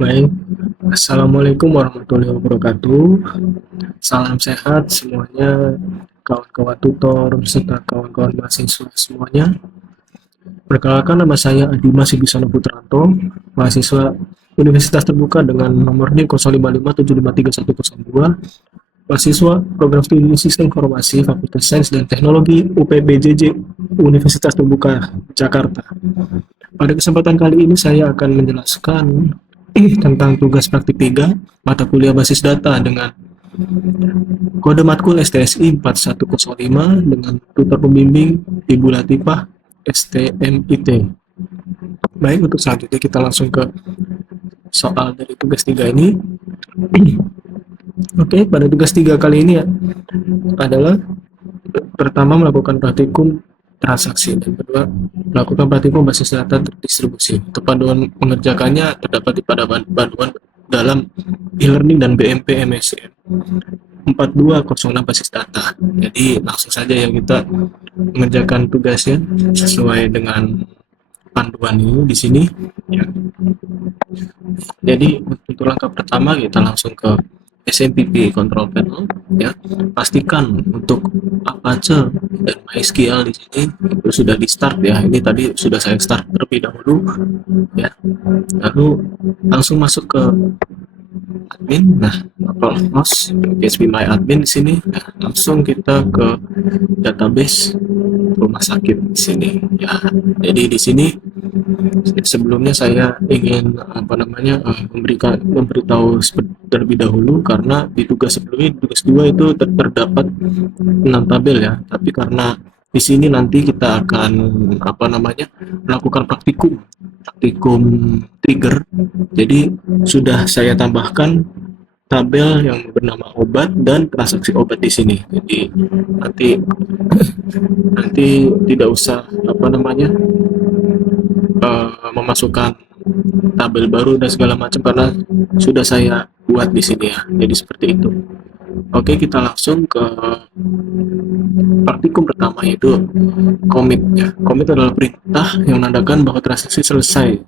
Baik, Assalamualaikum warahmatullahi wabarakatuh. Salam sehat semuanya, kawan-kawan tutor serta kawan-kawan mahasiswa semuanya. Perkenalkan, nama saya Adima Sibisana Putranto, mahasiswa Universitas Terbuka dengan nomor NIM 0557531102, mahasiswa Program Studi Sistem Informasi Fakultas Sains dan Teknologi UPBJJ Universitas Terbuka Jakarta. Pada kesempatan kali ini saya akan menjelaskan tentang tugas praktik 3 mata kuliah basis data dengan kode matkul STSI 4105 dengan tutor pembimbing Ibu Latifah STMIT. Baik, untuk selanjutnya kita langsung ke soal dari tugas 3 ini. Oke, pada tugas 3 kali ini adalah pertama melakukan praktikum transaksi dan kedua melakukan praktikum basis data terdistribusi. Untuk panduan mengerjakannya terdapat di pada panduan dalam e-learning dan BMP MSCM 4206 basis data. Jadi langsung saja ya kita mengerjakan tugasnya sesuai dengan panduan ini di sini ya. Jadi untuk langkah pertama kita langsung ke SMPP Control Panel ya. Pastikan untuk Apache dan MySQL di sini itu sudah di start ya. Ini tadi sudah saya start terlebih dahulu ya. Lalu langsung masuk ke admin. Nah, mouse PHP My Admin di sini. Nah, langsung kita ke database rumah sakit di sini ya. Jadi di sini sebelumnya saya ingin memberitahu terlebih dahulu karena di tugas sebelumnya tugas 2 itu terdapat 6 tabel ya, tapi karena di sini nanti kita akan melakukan praktikum trigger, jadi sudah saya tambahkan tabel yang bernama obat dan transaksi obat di sini. Jadi nanti tidak usah memasukkan tabel baru dan segala macam karena sudah saya buat di sini ya. Jadi seperti itu. Oke, kita langsung ke praktikum pertama, yaitu commit ya. Commit adalah perintah yang menandakan bahwa transaksi selesai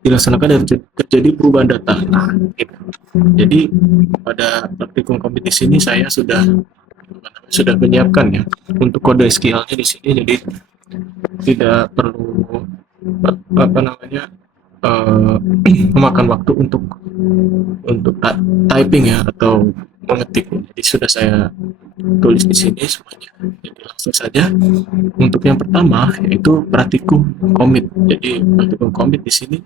dilaksanakan dan terjadi perubahan data. Nah, gitu. Jadi pada praktikum commit di sini saya sudah menyiapkan ya untuk kode SQL-nya di sini, jadi tidak perlu memakan waktu untuk typing ya atau mengetik. Jadi sudah saya tulis di sini semuanya. Jadi langsung saja untuk yang pertama yaitu praktikum commit. Jadi praktikum commit di sini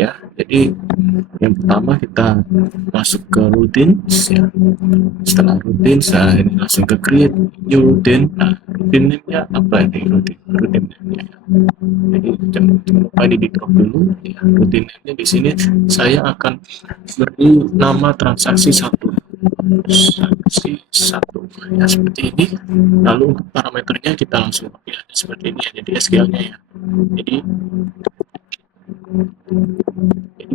ya. Jadi yang pertama kita masuk ke routines ya. Setelah routine saya ini langsung ke create new routine. Nah, routine name-nya apa ini? Routine name-nya ya. Jadi jangan lupa ini di drop dulu ya. Routine name-nya di sini saya akan beri nama transaksi satu ya, seperti ini. Lalu untuk parameternya kita langsung pakai seperti ini ya. Jadi SQL-nya ya. Jadi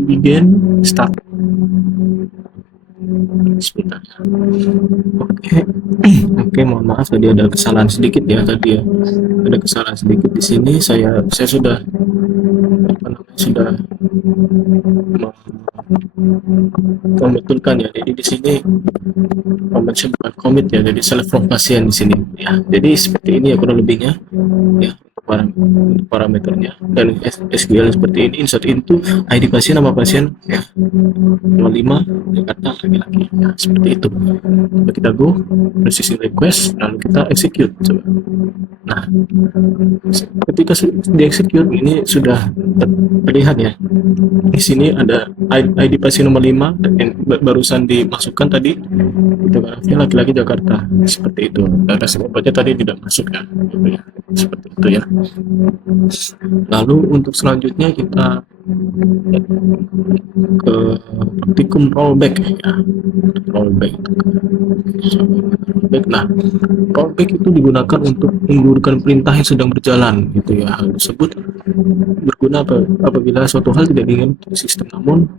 begin start. Sebentar. Oke, mohon maaf tadi ada kesalahan sedikit ya tadi ya. Ada kesalahan sedikit di sini. Saya sudah membetulkan ya. Jadi di sini komennya bukan commit ya. Jadi select from pasien di sini ya. Jadi seperti ini ya kurang lebihnya ya. Parameternya dan SQL seperti ini, insert into ID pasien, nama pasien ya 05 Jakarta laki-laki ya, seperti itu. Coba kita go processing request, lalu kita execute coba. Nah, ketika di execute ini sudah terlihat ya, di sini ada ID pasien nomor 5 yang barusan dimasukkan tadi, itu laki-laki Jakarta, seperti itu. Dan resep obatnya tadi tidak masuk ya, gitu ya, seperti itu ya. Lalu untuk selanjutnya kita ke praktikum rollback ya. Rollback. Nah, rollback itu digunakan untuk menggugurkan perintah yang sedang berjalan gitu ya. Hal tersebut berguna apabila suatu hal tidak diinginkan di sistem, namun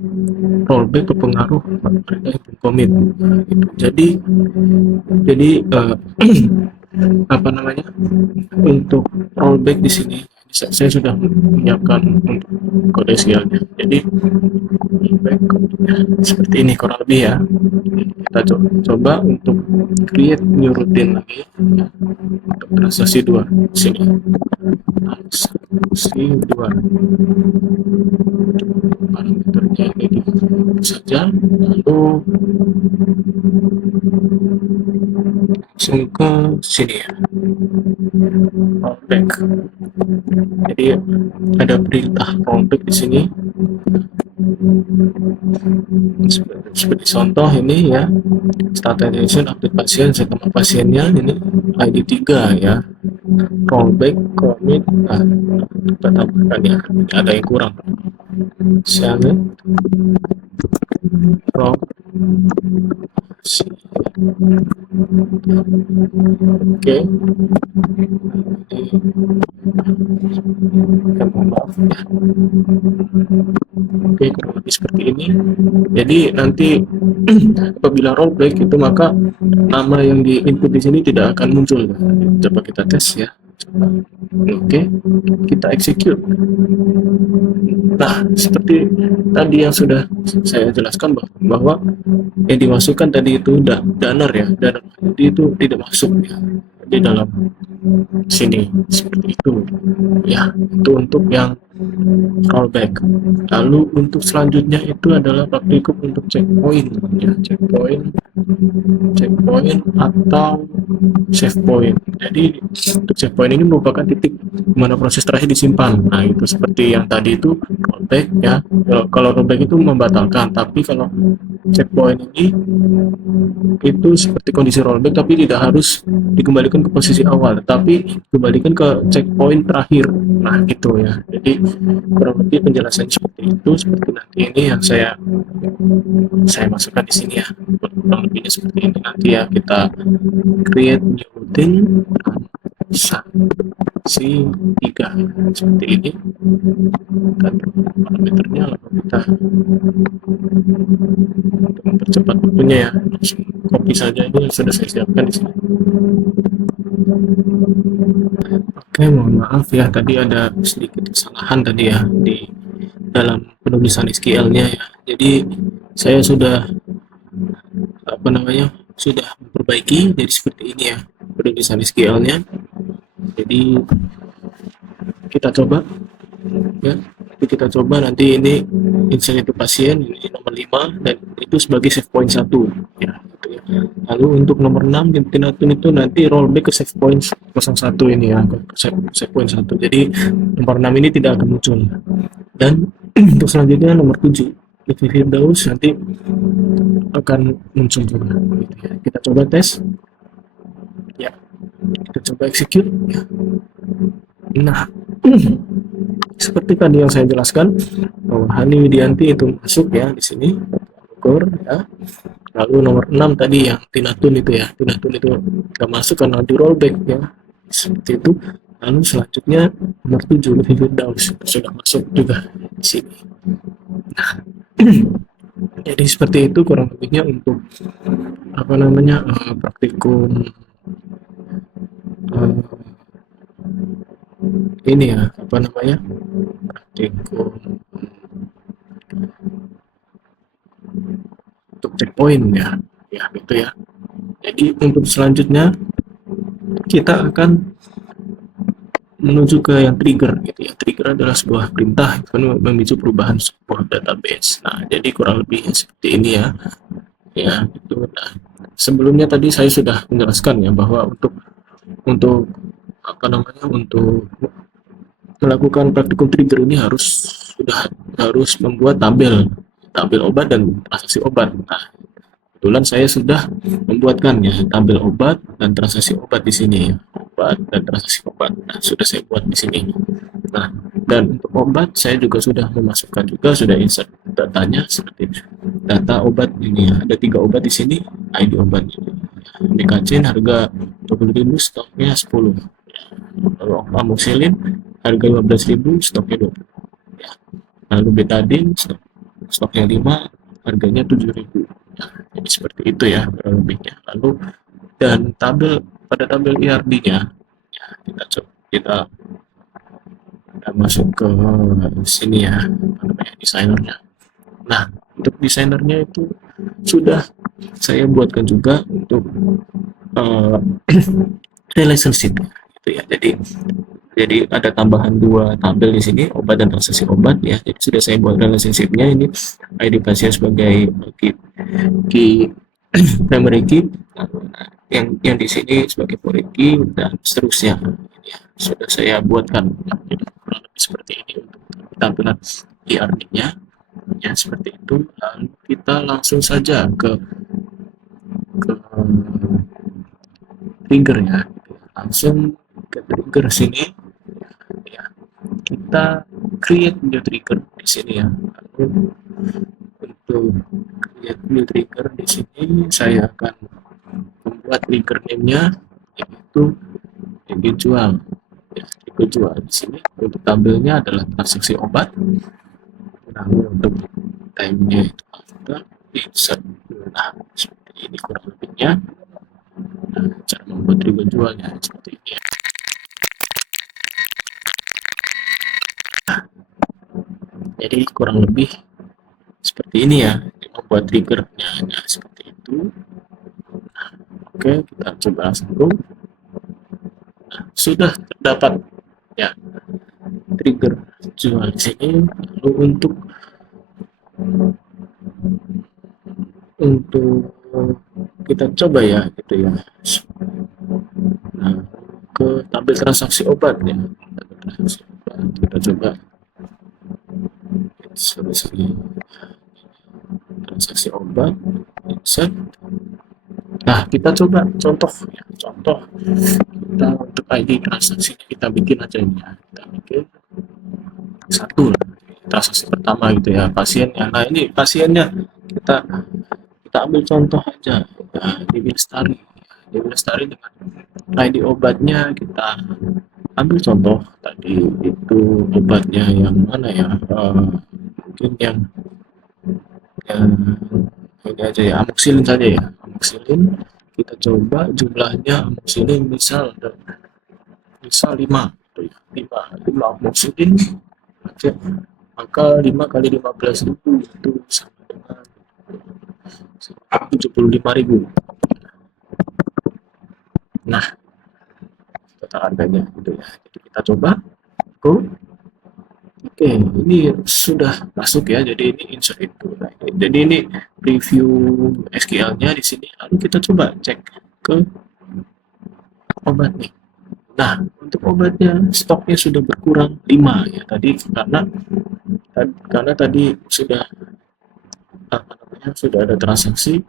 rollback berpengaruh pada perintah yang commit. Nah, gitu. Jadi untuk rollback di sini saya sudah menyiapkan untuk kode SQL-nya. Jadi seperti ini kurang lebih ya. Kita coba untuk create new routine lagi ya, untuk transaksi 2 sini. Transaksi 2 parameternya ini saja, lalu langsung ke sini ya, rollback. Jadi ada perintah rollback di sini seperti contoh ini ya, start attention, update pasien, set nama pasiennya ini ID 3 ya, rollback, commit. Nah, kita tambahkan ya, ini ada yang kurang. Misalnya roll oke. Maaf ya. Oke, kurang lebih seperti ini. Jadi nanti apabila rollback itu maka nama yang di input di sini tidak akan muncul. Coba kita tes ya. Oke, kita execute. Nah, seperti tadi yang sudah saya jelaskan bahwa yang dimasukkan tadi itu danar ya, danar. Jadi itu tidak masuk ya di dalam sini seperti itu ya. Itu untuk yang rollback. Lalu untuk selanjutnya itu adalah praktikum untuk checkpoint ya, checkpoint atau save point. Jadi untuk checkpoint ini merupakan titik di mana proses terakhir disimpan. Nah, itu seperti yang tadi itu rollback ya. Kalau rollback itu membatalkan, tapi kalau checkpoint ini itu seperti kondisi rollback tapi tidak harus dikembalikan ke posisi awal, tapi dikembalikan ke checkpoint terakhir. Nah, gitu ya. Jadi kurang lebih penjelasan seperti itu, seperti nanti ini yang saya masukkan di sini ya. Kurang lebihnya seperti ini nanti ya, kita create new routine transaksi 3 seperti ini. Kita parameternya, lalu kita untuk mempercepat waktunya ya, langsung copy saja, ini sudah saya siapkan di sini. Oke, mohon maaf ya, tadi ada sedikit kesalahan tadi ya di dalam penulisan SQL-nya ya. Jadi saya sudah sudah memperbaiki jadi seperti ini ya penulisan SQL-nya. Jadi kita coba ya, kita coba nanti ini insert itu pasien ini nomor 5 dan itu sebagai save point 1 ya, gitu ya. Lalu untuk nomor 6 tinatun itu nanti rollback ke save point 01 ini ya, ke save point 1. Jadi nomor 6 ini tidak akan muncul. Dan untuk selanjutnya nomor 7 Firdaus nanti akan muncul juga gitu ya. Kita coba tes ya, kita coba execute ya. Nah, seperti tadi yang saya jelaskan bahwa Hani Widianti itu masuk ya di sini Bogor ya. Lalu nomor 6 tadi yang Tinatun itu ya, Tinatun itu nggak masuk karena di rollback ya, seperti itu. Lalu selanjutnya nomor 7 Firdaus sudah masuk juga di sini. Nah, jadi seperti itu kurang lebihnya untuk praktikum ini ya, praktikum untuk checkpoint ya, gitu ya. Jadi untuk selanjutnya kita akan menuju ke yang trigger gitu ya. Trigger adalah sebuah perintah yang memicu perubahan sebuah database. Nah, jadi kurang lebih seperti ini ya. Ya, itu. Nah, sebelumnya tadi saya sudah menjelaskan ya bahwa untuk untuk melakukan praktikum trigger ini harus membuat tabel obat dan transaksi obat. Nah, kebetulan saya sudah membuatkannya tabel obat dan transaksi obat di sini ya. Obat dan transaksi obat. Nah, sudah saya buat di sini. Nah, dan untuk obat saya juga sudah memasukkan sudah insert datanya seperti data obat ini ya. Ada 3 obat di sini, ID obat ini. Mekacin harga 20.000, stoknya 10. Lalu amoxicillin harga 15.000, stoknya 20. Ya. Lalu betadine stoknya 5, harganya 7.000. Ya, jadi seperti itu ya kurang lebihnya. Lalu dan pada tabel IRD-nya ya, kita Kita masuk ke sini ya, apa namanya, desainernya. Nah, untuk desainernya itu sudah saya buatkan juga untuk uh, relationship gitu ya. Jadi ada tambahan dua tabel di sini, obat dan transaksi obat ya. Jadi sudah saya buat relationship-nya ini, ID pasien sebagai key primary key, yang di sini sebagai foreign key dan seterusnya ya. Sudah saya buatkan jadi kurang lebih seperti ini untuk tampilan e-earning-nya ya, seperti itu. Lalu kita langsung saja ke trigger ya, langsung ke trigger sini ya. Kita create new trigger di sini ya. Lalu untuk create new trigger di sini saya akan membuat trigger name-nya yaitu individual ya. Individual di sini untuk tabelnya adalah transaksi obat. Lalu untuk time-nya itu after insert. Nah, seperti ini kurang lebihnya. Nah, cara membuat trigger jualnya seperti ini ya. Jadi kurang lebih seperti ini ya membuat triggernya. Nah, seperti itu. Oke, kita coba langsung go. Nah, sudah terdapat ya trigger jual di sini. Lalu untuk kita coba ya gitu ya. Nah, ke tabel transaksi obat ya. Tabel transaksi obat. Kita coba solusi transaksi obat insert. Nah, kita coba contoh ya, contoh kita untuk ID transaksinya kita bikin aja ini ya. Kita bikin satu transaksi pertama gitu ya, pasiennya. Nah, ini pasiennya kita ambil contoh aja ya, di Lestari. Di Lestari dengan ID obatnya kita ambil contoh tadi itu obatnya yang mana ya, mungkin yang ini aja ya, amoxicillin saja ya, amoxicillin. Kita coba jumlahnya amoxicillin misal 5 5 amoxicillin aja, maka 5 kali 15.000 itu sama dengan 75.000. Nah, total harganya gitu ya. Jadi kita coba go. Oke, ini sudah masuk ya. Jadi ini insert itu. Nah, jadi ini review SQL-nya di sini. Lalu kita coba cek ke obat nih. Nah, untuk obatnya stoknya sudah berkurang 5 ya tadi, karena tadi sudah sudah ada transaksi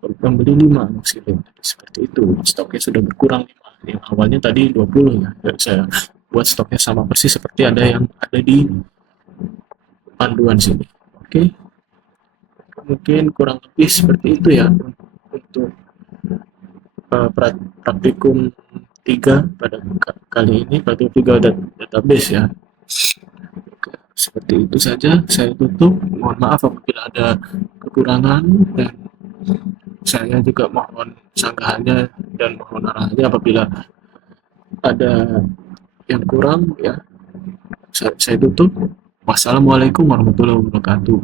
membeli 5 amoxicillin. Seperti itu. Stoknya sudah berkurang 5. Yang awalnya tadi 20 ya. Dan saya buat stoknya sama persis seperti ada di panduan sini. Oke. Mungkin kurang lebih seperti itu ya untuk praktikum 3 pada kali ini, praktikum 3 database ya. Oke, seperti itu saja saya tutup. Mohon maaf apabila ada kekurangan, dan saya juga mohon sanggahannya dan mohon arahannya apabila ada yang kurang ya. Saya tutup. Wassalamualaikum warahmatullahi wabarakatuh.